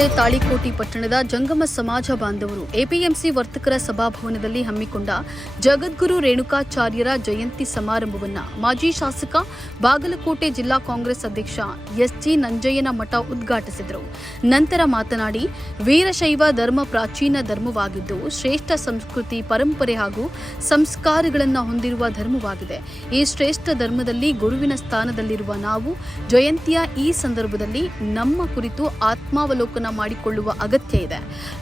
ಜಿಲ್ಲೆ ತಾಳಿಕೋಟಿ ಪಟ್ಟಣದ ಜಂಗಮ ಸಮಾಜ ಬಾಂಧವರು ಎಪಿಎಂಸಿ ವರ್ತಕರ ಸಭಾಭವನದಲ್ಲಿ ಹಮ್ಮಿಕೊಂಡ ಜಗದ್ಗುರು ರೇಣುಕಾಚಾರ್ಯರ ಜಯಂತಿ ಸಮಾರಂಭವನ್ನ ಮಾಜಿ ಶಾಸಕ ಬಾಗಲಕೋಟೆ ಜಿಲ್ಲಾ ಕಾಂಗ್ರೆಸ್ ಅಧ್ಯಕ್ಷ ಎಸ್ಜಿ ನಂಜಯ್ಯನ ಮಠ ಉದ್ಘಾಟಿಸಿದರು. ನಂತರ ಮಾತನಾಡಿ, ವೀರಶೈವ ಧರ್ಮ ಪ್ರಾಚೀನ ಧರ್ಮವಾಗಿದ್ದು ಶ್ರೇಷ್ಠ ಸಂಸ್ಕೃತಿ ಪರಂಪರೆ ಹಾಗೂ ಸಂಸ್ಕಾರಗಳನ್ನು ಹೊಂದಿರುವ ಧರ್ಮವಾಗಿದೆ. ಈ ಶ್ರೇಷ್ಠ ಧರ್ಮದಲ್ಲಿ ಗುರುವಿನ ಸ್ಥಾನದಲ್ಲಿರುವ ನಾವು ಜಯಂತಿಯ ಈ ಸಂದರ್ಭದಲ್ಲಿ ನಮ್ಮ ಕುರಿತು ಆತ್ಮಾವಲೋಕನ ಮಾಡಿಕೊಳ್ಳುವ ಅಗತ್ಯ ಇದೆ.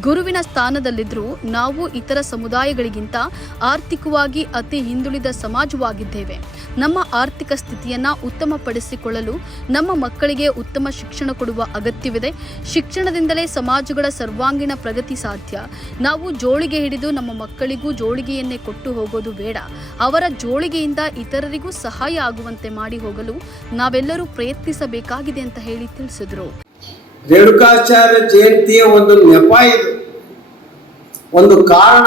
ಗುರುವಿನ ಸ್ಥಾನದಲ್ಲಿದ್ದರೂ ನಾವು ಇತರ ಸಮುದಾಯಗಳಿಗಿಂತ ಆರ್ಥಿಕವಾಗಿ ಅತಿ ಹಿಂದುಳಿದ ಸಮಾಜವಾಗಿದ್ದೇವೆ. ನಮ್ಮ ಆರ್ಥಿಕ ಸ್ಥಿತಿಯನ್ನ ಉತ್ತಮಪಡಿಸಿಕೊಳ್ಳಲು ನಮ್ಮ ಮಕ್ಕಳಿಗೆ ಉತ್ತಮ ಶಿಕ್ಷಣ ಕೊಡುವ ಅಗತ್ಯವಿದೆ. ಶಿಕ್ಷಣದಿಂದಲೇ ಸಮಾಜಗಳ ಸರ್ವಾಂಗೀಣ ಪ್ರಗತಿ ಸಾಧ್ಯ. ನಾವು ಜೋಳಿಗೆ ಹಿಡಿದು ನಮ್ಮ ಮಕ್ಕಳಿಗೂ ಜೋಳಿಗೆಯನ್ನೇ ಕೊಟ್ಟು ಹೋಗೋದು ಬೇಡ. ಅವರ ಜೋಳಿಗೆಯಿಂದ ಇತರರಿಗೂ ಸಹಾಯ ಆಗುವಂತೆ ಮಾಡಿ ಹೋಗಲು ನಾವೆಲ್ಲರೂ ಪ್ರಯತ್ನಿಸಬೇಕಾಗಿದೆ ಅಂತ ಹೇಳಿ ತಿಳಿಸಿದರು. ರೇಣುಕಾಚಾರ್ಯ ಜಯಂತಿಯ ಒಂದು ನೆಪ ಇದು. ಒಂದು ಕಾರಣ.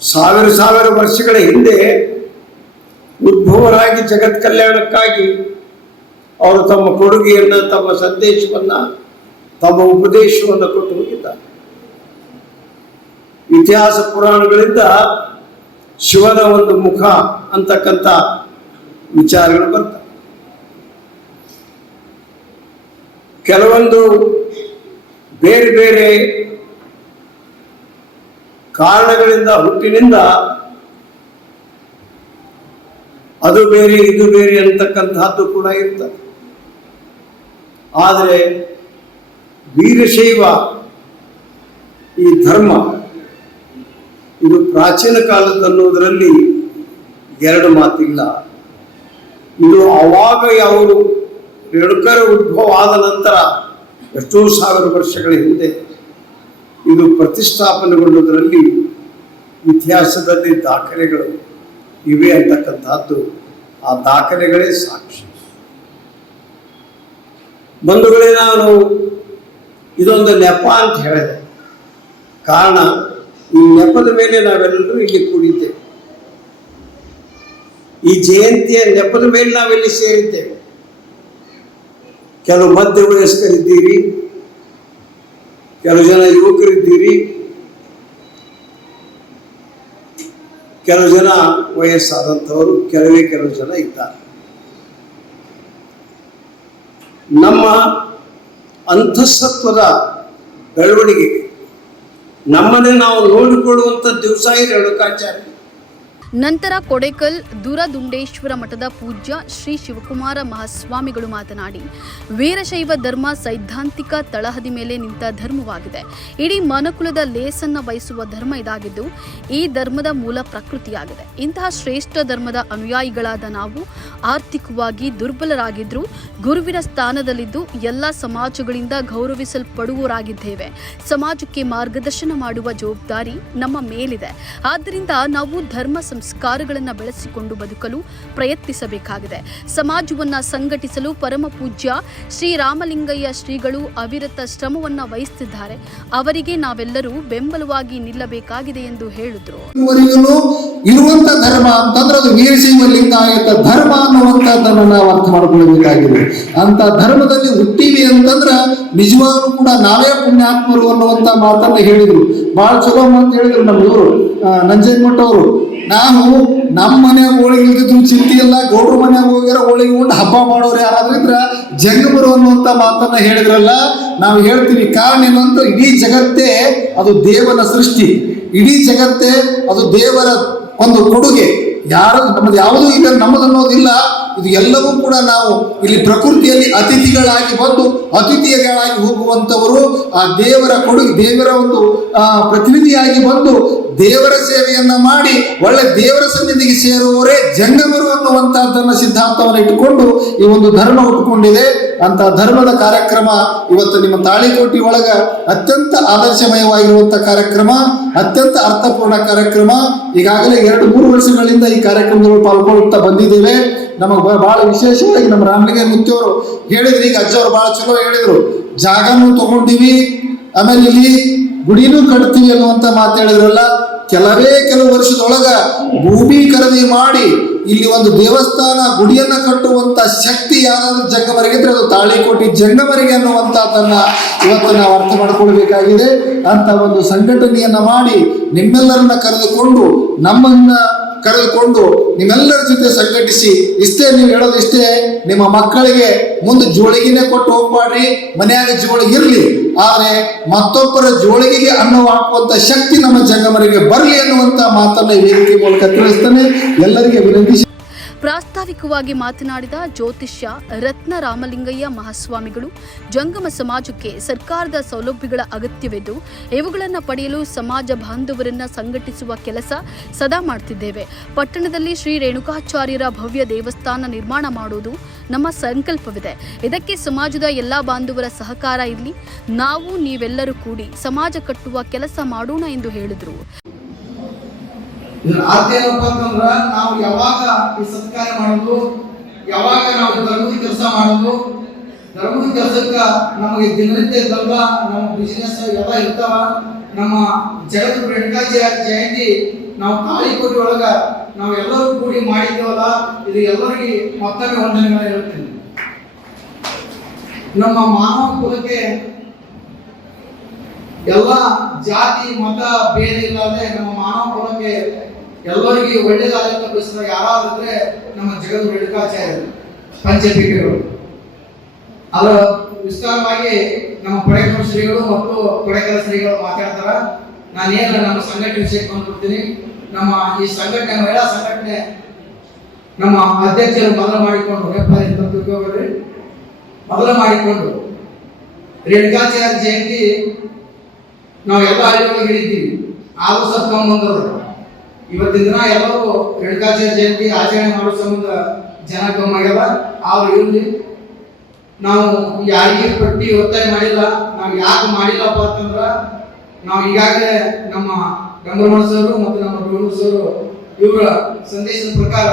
ಸಾವಿರ ಸಾವಿರ ವರ್ಷಗಳ ಹಿಂದೆ ಉದ್ಭವರಾಗಿ ಜಗತ್ ಕಲ್ಯಾಣಕ್ಕಾಗಿ ಅವರು ತಮ್ಮ ಕೊಡುಗೆಯನ್ನ, ತಮ್ಮ ಸಂದೇಶವನ್ನ, ತಮ್ಮ ಉಪದೇಶವನ್ನು ಕೊಟ್ಟು ಹೋಗಿದ್ದಾರೆ. ಇತಿಹಾಸ ಪುರಾಣಗಳಿಂದ ಶಿವನ ಒಂದು ಮುಖ ಅಂತಕ್ಕಂಥ ವಿಚಾರಗಳು ಬರ್ತವೆ. ಕೆಲವೊಂದು ಬೇರೆ ಬೇರೆ ಕಾರಣಗಳಿಂದ ಹುಟ್ಟಿನಿಂದ ಅದು ಬೇರೆ, ಇದು ಬೇರೆ ಅಂತಕ್ಕಂತಹದ್ದು ಕೂಡ ಇರ್ತದೆ. ಆದರೆ ವೀರಶೈವ ಈ ಧರ್ಮ, ಇದು ಪ್ರಾಚೀನ ಕಾಲದನ್ನುವುದರಲ್ಲಿ ಎರಡು ಮಾತಿಲ್ಲ. ಇದು ಅವಾಗ ಅವರು ರೇಣುಕರ ಉದ್ಭವ ಆದ ನಂತರ ಎಷ್ಟೋ ಸಾವಿರ ವರ್ಷಗಳ ಹಿಂದೆ ಇದು ಪ್ರತಿಷ್ಠಾಪನೆಗೊಳ್ಳುವುದರಲ್ಲಿ ಇತಿಹಾಸದಲ್ಲಿ ದಾಖಲೆಗಳು ಇವೆ ಅಂತಕ್ಕಂಥದ್ದು. ಆ ದಾಖಲೆಗಳೇ ಸಾಕ್ಷಿ. ಬಂಧುಗಳೇ, ನಾನು ಇದೊಂದು ನೆಪ ಅಂತ ಹೇಳಿದೆ. ಕಾರಣ, ಈ ನೆಪದ ಮೇಲೆ ನಾವೆಲ್ಲರೂ ಇಲ್ಲಿ ಕೂಡಿದ್ದೇವೆ. ಈ ಜಯಂತಿಯ ನೆಪದ ಮೇಲೆ ನಾವೆಲ್ಲಿ ಸೇರಿದ್ದೇವೆ? ಕೆಲವು ಮಧ್ಯ ವಯಸ್ಕರಿದ್ದೀರಿ ಕೆಲವು ಜನ ಯುವಕರಿದ್ದೀರಿ, ಕೆಲವು ಜನ ವಯಸ್ಸಾದಂಥವರು, ಕೆಲವೇ ಕೆಲವು ಜನ ಇದ್ದಾರೆ. ನಮ್ಮ ಅಂತಃಸತ್ವದ ಬೆಳವಣಿಗೆಗೆ ನಮ್ಮನ್ನೇ ನಾವು ನೋಡಿಕೊಳ್ಳುವಂಥ ದಿವಸ ಇರೋಕಾಚಾರ್ಯ ನಂತರ ಕೊಡೇಕಲ್, ದುರದುಂಡೇಶ್ವರ ಮಠದ ಪೂಜ್ಯ ಶ್ರೀ ಶಿವಕುಮಾರ ಮಹಾಸ್ವಾಮಿಗಳು ಮಾತನಾಡಿ, ವೀರಶೈವ ಧರ್ಮ ಸೈದ್ಧಾಂತಿಕ ತಳಹದಿ ಮೇಲೆ ನಿಂತ ಧರ್ಮವಾಗಿದೆ. ಇಡೀ ಮನುಕುಲದ ಲೇಸನ್ನ ಬಯಸುವ ಧರ್ಮ ಇದಾಗಿದ್ದು, ಈ ಧರ್ಮದ ಮೂಲ ಪ್ರಕೃತಿಯಾಗಿದೆ. ಇಂತಹ ಶ್ರೇಷ್ಠ ಧರ್ಮದ ಅನುಯಾಯಿಗಳಾದ ನಾವು, ಆರ್ಥಿಕವಾಗಿ ದುರ್ಬಲರಾಗಿದ್ದರೂ ಗುರುವಿನ ಸ್ಥಾನದಲ್ಲಿದ್ದು ಎಲ್ಲ ಸಮಾಜಗಳಿಂದ ಗೌರವಿಸಲ್ಪಡುವವರಾಗಿದ್ದೇವೆ. ಸಮಾಜಕ್ಕೆ ಮಾರ್ಗದರ್ಶನ ಮಾಡುವ ಜವಾಬ್ದಾರಿ ನಮ್ಮ ಮೇಲಿದೆ. ಆದ್ದರಿಂದ ನಾವು ಧರ್ಮ ಸಂಸ್ಕಾರಗಳನ್ನು ಬೆಳೆಸಿಕೊಂಡು ಬದುಕಲು ಪ್ರಯತ್ನಿಸಬೇಕಾಗಿದೆ. ಸಮಾಜವನ್ನ ಸಂಘಟಿಸಲು ಪರಮ ಪೂಜ್ಯ ಶ್ರೀರಾಮಲಿಂಗಯ್ಯ ಶ್ರೀಗಳು ಅವಿರತ ಶ್ರಮವನ್ನ ವಹಿಸುತ್ತಿದ್ದಾರೆ ಅವರಿಗೆ ನಾವೆಲ್ಲರೂ ಬೆಂಬಲವಾಗಿ ನಿಲ್ಲಬೇಕಾಗಿದೆ ಎಂದು ಹೇಳಿದರು. ಇರುವಂತ ಧರ್ಮ ಅಂತಂದ್ರೆ ಅದು ವೀರಶೈವ ಲಿಂಗಾಯತ ಧರ್ಮ ಅನ್ನುವಂಥದ್ದನ್ನು ನಾವು ಅರ್ಥ ಮಾಡಿಕೊಳ್ಳಬೇಕಾಗಿದೆ ಅಂತ ಧರ್ಮದಲ್ಲಿ ಹುಟ್ಟಿವಿ ಅಂತಂದ್ರ ನಿಜವಾಗ್ಲೂ ಕೂಡ ನಾವೇ ಪುಣ್ಯಾತ್ಮರು ಅನ್ನುವಂತ ಮಾತನ್ನ ಹೇಳಿದ್ರು. ಬಹಳ ಚಲೋ ಮಾತು ಹೇಳಿದ್ರು ನಮ್ಮ ನಂಜನಮಠ ಅವರು, ನಾವು ನಮ್ಮ ಮನೆಯಾಗ ಹೋಳಿಗೆ ಇಲ್ದಿದ್ರು ಚಿಂತೆ ಇಲ್ಲ, ಗೌಡ್ರ ಮನ್ಯಾಗ ಹೋಗ್ಯಾರ ಹೋಳಿಗೆ ಉಂಡು ಹಬ್ಬ ಮಾಡೋರು ಯಾರಾದ್ರೂ ಇದ್ರ ಜಂಗಮರು ಅನ್ನುವಂತ ಮಾತನ್ನ ಹೇಳಿದ್ರಲ್ಲ, ನಾವು ಹೇಳ್ತೀವಿ ಕಾರಣ ಏನಂತ ಇಡೀ ಜಗತ್ತೇ ಅದು ದೇವನ ಸೃಷ್ಟಿ. ಇಡೀ ಜಗತ್ತೇ ಅದು ದೇವರ ಒಂದು ಕೊಡುಗೆ. ಯಾರು ನಮ್ಮದು ಯಾವುದೂ ಈಗ ನಮ್ಮದನ್ನೋದಿಲ್ಲ ಇದು ಎಲ್ಲವೂ ಕೂಡ ನಾವು ಇಲ್ಲಿ ಪ್ರಕೃತಿಯಲ್ಲಿ ಅತಿಥಿಗಳಾಗಿ ಬಂದು ಅತಿಥಿಗಳಾಗಿ ಹೋಗುವಂಥವರು, ಆ ದೇವರ ಕೊಡುಗೆ ದೇವರ ಒಂದು ಪ್ರತಿನಿಧಿಯಾಗಿ ಬಂದು ದೇವರ ಸೇವೆಯನ್ನ ಮಾಡಿ, ಒಳ್ಳೆ ದೇವರ ಸನ್ನಿಧಿಗೆ ಸೇರುವವರೇ ಜಂಗಮರು ಅನ್ನುವಂತಹದ್ದನ್ನ ಸಿದ್ಧಾಂತವನ್ನು ಇಟ್ಟುಕೊಂಡು ಈ ಒಂದು ಧರ್ಮ ಹುಟ್ಟುಕೊಂಡಿದೆ ಅಂತ ಧರ್ಮದ ಕಾರ್ಯಕ್ರಮ ಇವತ್ತು ನಿಮ್ಮ ತಾಳಿಕೋಟಿ ಒಳಗ ಅತ್ಯಂತ ಆದರ್ಶಮಯವಾಗಿರುವಂತ ಕಾರ್ಯಕ್ರಮ, ಅತ್ಯಂತ ಅರ್ಥಪೂರ್ಣ ಕಾರ್ಯಕ್ರಮ. ಈಗಾಗಲೇ ಎರಡು, ಮೂರು ವರ್ಷಗಳಿಂದ ಈ ಕಾರ್ಯಕ್ರಮಗಳು ಪಾಲ್ಗೊಳ್ಳುತ್ತಾ ಬಂದಿದ್ದೇವೆ. ನಮಗೆ ಬಹಳ ವಿಶೇಷವಾಗಿ ನಮ್ಮ ರಾಮಲಿಂಗ ಮುತ್ತಿಯವರು ಹೇಳಿದ್ರು. ಈಗ ಅಜ್ಜವರು ಬಹಳ ಚಲೋ ಹೇಳಿದ್ರು. ಜಾಗನೂ ತಗೊಂಡಿವಿ, ಆಮೇಲೆ ಇಲ್ಲಿ ಗುಡಿನೂ ಕಟ್ತೀವಿ ಅನ್ನುವಂತ ಮಾತು ಹೇಳಿದ್ರಲ್ಲ. ಕೆಲವೇ ಕೆಲವು ವರ್ಷದೊಳಗ ಭೂಮಿ ಖರೀದಿ ಮಾಡಿ ಇಲ್ಲಿ ಒಂದು ದೇವಸ್ಥಾನ ಗುಡಿಯನ್ನ ಕಟ್ಟುವಂತ ಶಕ್ತಿ ಯಾರಾದ್ರೂ ಜಂಗಮರಿಗಿದ್ರೆ ಅದು ತಾಳಿಕೋಟಿ ಜಂಗಮರಿಗೆ ತನ್ನ ಇವತ್ತು ನಾವು ಅರ್ಥ ಮಾಡ್ಕೊಳ್ಬೇಕಾಗಿದೆ. ಅಂತ ಒಂದು ಸಂಘಟನೆಯನ್ನ ಮಾಡಿ ನಿಮ್ಮೆಲ್ಲರನ್ನ ಕರೆದುಕೊಂಡು ನಮ್ಮನ್ನ ಕರೆದುಕೊಂಡು ನಿಮ್ಮೆಲ್ಲರ ಜೊತೆ ಸಂಘಟಿಸಿ, ಇಷ್ಟೇ ನೀವು ಹೇಳೋದು ಇಷ್ಟೇ, ನಿಮ್ಮ ಮಕ್ಕಳಿಗೆ ಮುಂದೆ ಜೋಳಿಗೆನೆ ಕೊಟ್ಟು ಹೋಗ್ಬಾಡ್ರಿ ಮನೆಯಾಗ ಜೋಳಿಗೆ ಇರಲಿ, ಆದ್ರೆ ಮತ್ತೊಬ್ಬರ ಜೋಳಿಗೆಗೆ ಅನ್ನ ಹಾಕುವಂತ ಶಕ್ತಿ ನಮ್ಮ ಜಂಗಮರಿಗೆ ಬರಲಿ ಅನ್ನುವಂತ ಮಾತನ್ನ ವೇದಿಕೆ ಮೂಲಕ ತಿಳಿಸ್ತಾನೆ. ಎಲ್ಲರಿಗೆ ವಿನಂತಿಸಿ ಪ್ರಾಸ್ತಾವಿಕವಾಗಿ ಮಾತನಾಡಿದ ಜ್ಯೋತಿಷ್ಯ ರತ್ನ ರಾಮಲಿಂಗಯ್ಯ ಮಹಾಸ್ವಾಮಿಗಳು, ಜಂಗಮ ಸಮಾಜಕ್ಕೆ ಸರ್ಕಾರದ ಸೌಲಭ್ಯಗಳ ಅಗತ್ಯವಿದ್ದು, ಇವುಗಳನ್ನು ಪಡೆಯಲು ಸಮಾಜ ಬಾಂಧವರನ್ನ ಸಂಘಟಿಸುವ ಕೆಲಸ ಸದಾ ಮಾಡ್ತಿದ್ದೇವೆ. ಪಟ್ಟಣದಲ್ಲಿ ಶ್ರೀ ರೇಣುಕಾಚಾರ್ಯರ ಭವ್ಯ ದೇವಸ್ಥಾನ ನಿರ್ಮಾಣ ಮಾಡುವುದು ನಮ್ಮ ಸಂಕಲ್ಪವಿದೆ. ಇದಕ್ಕೆ ಸಮಾಜದ ಎಲ್ಲ ಬಾಂಧವರ ಸಹಕಾರ ಇರಲಿ. ನಾವು ನೀವೆಲ್ಲರೂ ಕೂಡಿ ಸಮಾಜ ಕಟ್ಟುವ ಕೆಲಸ ಮಾಡೋಣ ಎಂದು ಹೇಳಿದರು. ಇದ್ರ ಏನಪ್ಪ ಅಂತಂದ್ರ ನಾವು ಯಾವಾಗ ಈ ಸತ್ಕಾರ ಮಾಡೋದು, ಯಾವಾಗ ನಾವು ಧರ್ಮದ ಕೆಲಸ ಮಾಡೋದು, ಧರ್ಮದ ಕೆಲಸಕ್ಕ ನಮಗೆ ದಿನನಿತ್ಯ ಧರ್ಮ ನಮ್ಮ ಬಿಸಿನೆಸ್ ಎಲ್ಲ ಇರ್ತಾವ, ನಮ್ಮ ಜಗತ್ ಜಯ, ಜಯಂತಿ ನಾವು ಕಾಳಿಕೋಟಿ ಒಳಗ ನಾವು ಎಲ್ಲರೂ ಕೂಡಿ ಮಾಡಿದ್ದೇವಲ್ಲ ಇದು ಎಲ್ಲರಿಗೆ ಮತ್ತೊಮ್ಮೆ ವಂದನೆಗಳ ಹೇಳ್ತೀನಿ. ನಮ್ಮ ಮಾನವ ಕುಲಕ್ಕೆ ಎಲ್ಲ ಜಾತಿ, ಮತ, ಭೇದ ಇಲ್ಲದೆ ನಮ್ಮ ಮಾನವ ಕುಲಕ್ಕೆ ಎಲ್ಲರಿಗೆ ಒಳ್ಳೇದಾಗಂತ ಬಯಸಿದ ಯಾರಾದ್ರೆ ನಮ್ಮ ಜಗದ್ ರೇಣುಕಾಚಾರ್ಯರು ಪಂಚಪೀಠಗಳು ಅದರ ವಿಸ್ತಾರವಾಗಿ ನಮ್ಮ ಕೊಡೆಕಲ್ ಶ್ರೀಗಳು ಮತ್ತು ಕೊಡೆಕಲ್ ಶ್ರೀಗಳು ಮಾತಾಡ್ತಾರ. ನಾನೇನು ನಮ್ಮ ಸಂಘಟನೆ ವಿಷಯಕ್ಕೆ ಬಂದ್ಬಿಡ್ತೀನಿ. ನಮ್ಮ ಈ ಸಂಘಟನೆ, ಮಹಿಳಾ ಸಂಘಟನೆ ನಮ್ಮ ಅಧ್ಯಕ್ಷರು ಮೊದಲು ಮಾಡಿಕೊಂಡು ತಿಳ್ಕೊಬೇಡ್ರಿ ಮೊದಲು ಮಾಡಿಕೊಂಡು, ರೇಣುಕಾಚಾರ್ಯ ಜಯಂತಿ ನಾವು ಎಲ್ಲ ಹಿಡಿತೀವಿ ಆದ್ರೂ ಸ್ವಲ್ಪ ಬಂದವರು ಇವತ್ತಿನ ದಿನ ಎಲ್ಲರೂ ರೇಣುಕಾಚಾರ್ಯ ಜಯಂತಿ ಆಚರಣೆ ಮಾಡೋ ಸಂಬಂಧ ಜನ ಕಮ್ಮಿ ಆಗ್ಯದ ಆದ್ರೂ ಇಲ್ಲಿ ನಾವು ಯಾರಿಗೆ ಪಟ್ಟಿ ಒತ್ತಾಯ ಮಾಡಿಲ್ಲ, ನಾವು ಯಾಕೆ ಮಾಡಿಲ್ಲಪ್ಪ ಅಂತಂದ್ರ, ನಾವು ಈಗಾಗಲೇ ನಮ್ಮ ಗಂಗರಮಣ ಸರ್ ಮತ್ತು ನಮ್ಮ ಗೌರವ ಸರ್ ಇವರ ಸಂದೇಶದ ಪ್ರಕಾರ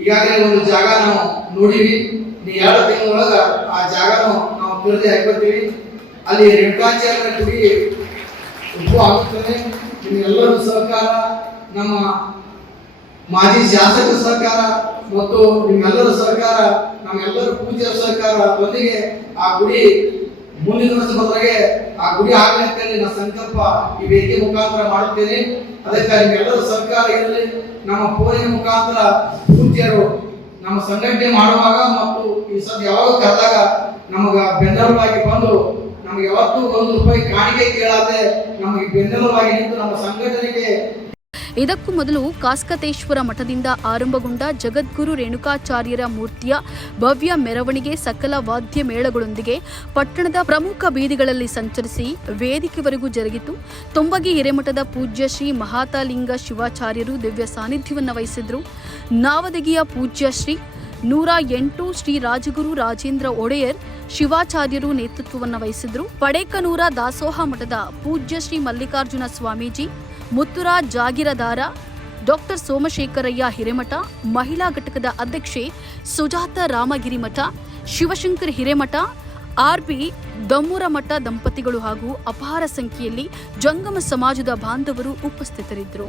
ಈಗಾಗಲೇ ಒಂದು ಜಾಗ ನಾವು ನೋಡಿವಿ. ನೀ ಎರಡು ತಿಂಗಳೊಳಗ ಆ ಜಾಗನೂ ನಾವು ಖರೀದಿ ಹಾಕೋತೀವಿ ಅಲ್ಲಿ ರೇಣುಕಾಚಾರ್ಯ ಗುಡಿ ಉಪ ಆಗುತ್ತದೆ ನಿಮಗೆಲ್ಲರೂ ಸಹಕಾರ ನಮ್ಮ ಮಾಜಿ ಶಾಸಕರ ಸರ್ಕಾರ ಮತ್ತು ನಿಮ್ಮೆಲ್ಲರ ಸರ್ಕಾರ, ನಮ್ಮೆಲ್ಲರ ಪೂಜ್ಯ ಸರ್ಕಾರ ಒಂದಿಗೆ ಆ ಗುಡಿ ಮುಂದಿನ ವರ್ಷ ಆ ಗುಡಿ ಆಗಲಿ ನನ್ನ ಸಂಕಲ್ಪ ಈ ವೇದಿಕೆ ಮುಖಾಂತರ ಮಾಡುತ್ತೇನೆ. ಅದಕ್ಕೆ ನಿಮ್ಮೆಲ್ಲರ ಸರ್ಕಾರ ಇರಲಿ, ನಮ್ಮ ಫೋನಿನ ಮುಖಾಂತರ ಪೂಜ್ಯರು ನಮ್ಮ ಸಂಘಟನೆ ಮಾಡುವಾಗ ಮತ್ತು ಈ ಸದ್ ಯಾವಾಗ ಕರೆದಾಗ ನಮಗ ಬೆನ್ನೆಲುಬಾಗಿ ಬಂದು, ನಮ್ಗೆ ಯಾವತ್ತೂ ಒಂದು ರೂಪಾಯಿ ಕಾಣಿಕೆ ಕೇಳಾದೆ ನಮಗೆ ಬೆನ್ನೆಲುಬಾಗಿ ನಿಂತು ನಮ್ಮ ಸಂಘಟನೆಗೆ ಇದಕ್ಕೂ ಮೊದಲು ಕಾಸ್ಕತೇಶ್ವರ ಮಠದಿಂದ ಆರಂಭಗೊಂಡ ಜಗದ್ಗುರು ರೇಣುಕಾಚಾರ್ಯರ ಮೂರ್ತಿಯ ಭವ್ಯ ಮೆರವಣಿಗೆ ಸಕಲ ವಾದ್ಯ ಮೇಳಗಳೊಂದಿಗೆ ಪಟ್ಟಣದ ಪ್ರಮುಖ ಬೀದಿಗಳಲ್ಲಿ ಸಂಚರಿಸಿ ವೇದಿಕೆವರೆಗೂ ಜರುಗಿತು. ತೊಂಬಗಿ ಹಿರೇಮಠದ ಪೂಜ್ಯ ಶ್ರೀ ಮಹಾತಾಲಿಂಗ ಶಿವಾಚಾರ್ಯರು ದಿವ್ಯ ಸಾನ್ನಿಧ್ಯವನ್ನು ವಹಿಸಿದ್ರು. ನಾವದಗಿಯ ಪೂಜ್ಯ ಶ್ರೀ ನೂರ ಎಂಟು ಶ್ರೀ ರಾಜಗುರು ರಾಜೇಂದ್ರ ಒಡೆಯರ್ ಶಿವಾಚಾರ್ಯರು ನೇತೃತ್ವವನ್ನು ವಹಿಸಿದ್ರು. ಪಡೇಕನೂರ ದಾಸೋಹ ಮಠದ ಪೂಜ್ಯ ಶ್ರೀ ಮಲ್ಲಿಕಾರ್ಜುನ ಸ್ವಾಮೀಜಿ ಮುತ್ತುರಾಜ್ ಜಾಗಿರದಾರ, ಡಾಕ್ಟರ್ ಸೋಮಶೇಖರಯ್ಯ ಹಿರೇಮಠ, ಮಹಿಳಾ ಘಟಕದ ಅಧ್ಯಕ್ಷೆ ಸುಜಾತ ರಾಮಗಿರಿಮಠ, ಶಿವಶಂಕರ್ ಹಿರೇಮಠ, ಆರ್ಬಿ ದಮ್ಮೂರ ಮಠ ದಂಪತಿಗಳು ಹಾಗೂ ಅಪಾರ ಸಂಖ್ಯೆಯಲ್ಲಿ ಜಂಗಮ ಸಮಾಜದ ಬಾಂಧವರು ಉಪಸ್ಥಿತರಿದ್ದರು.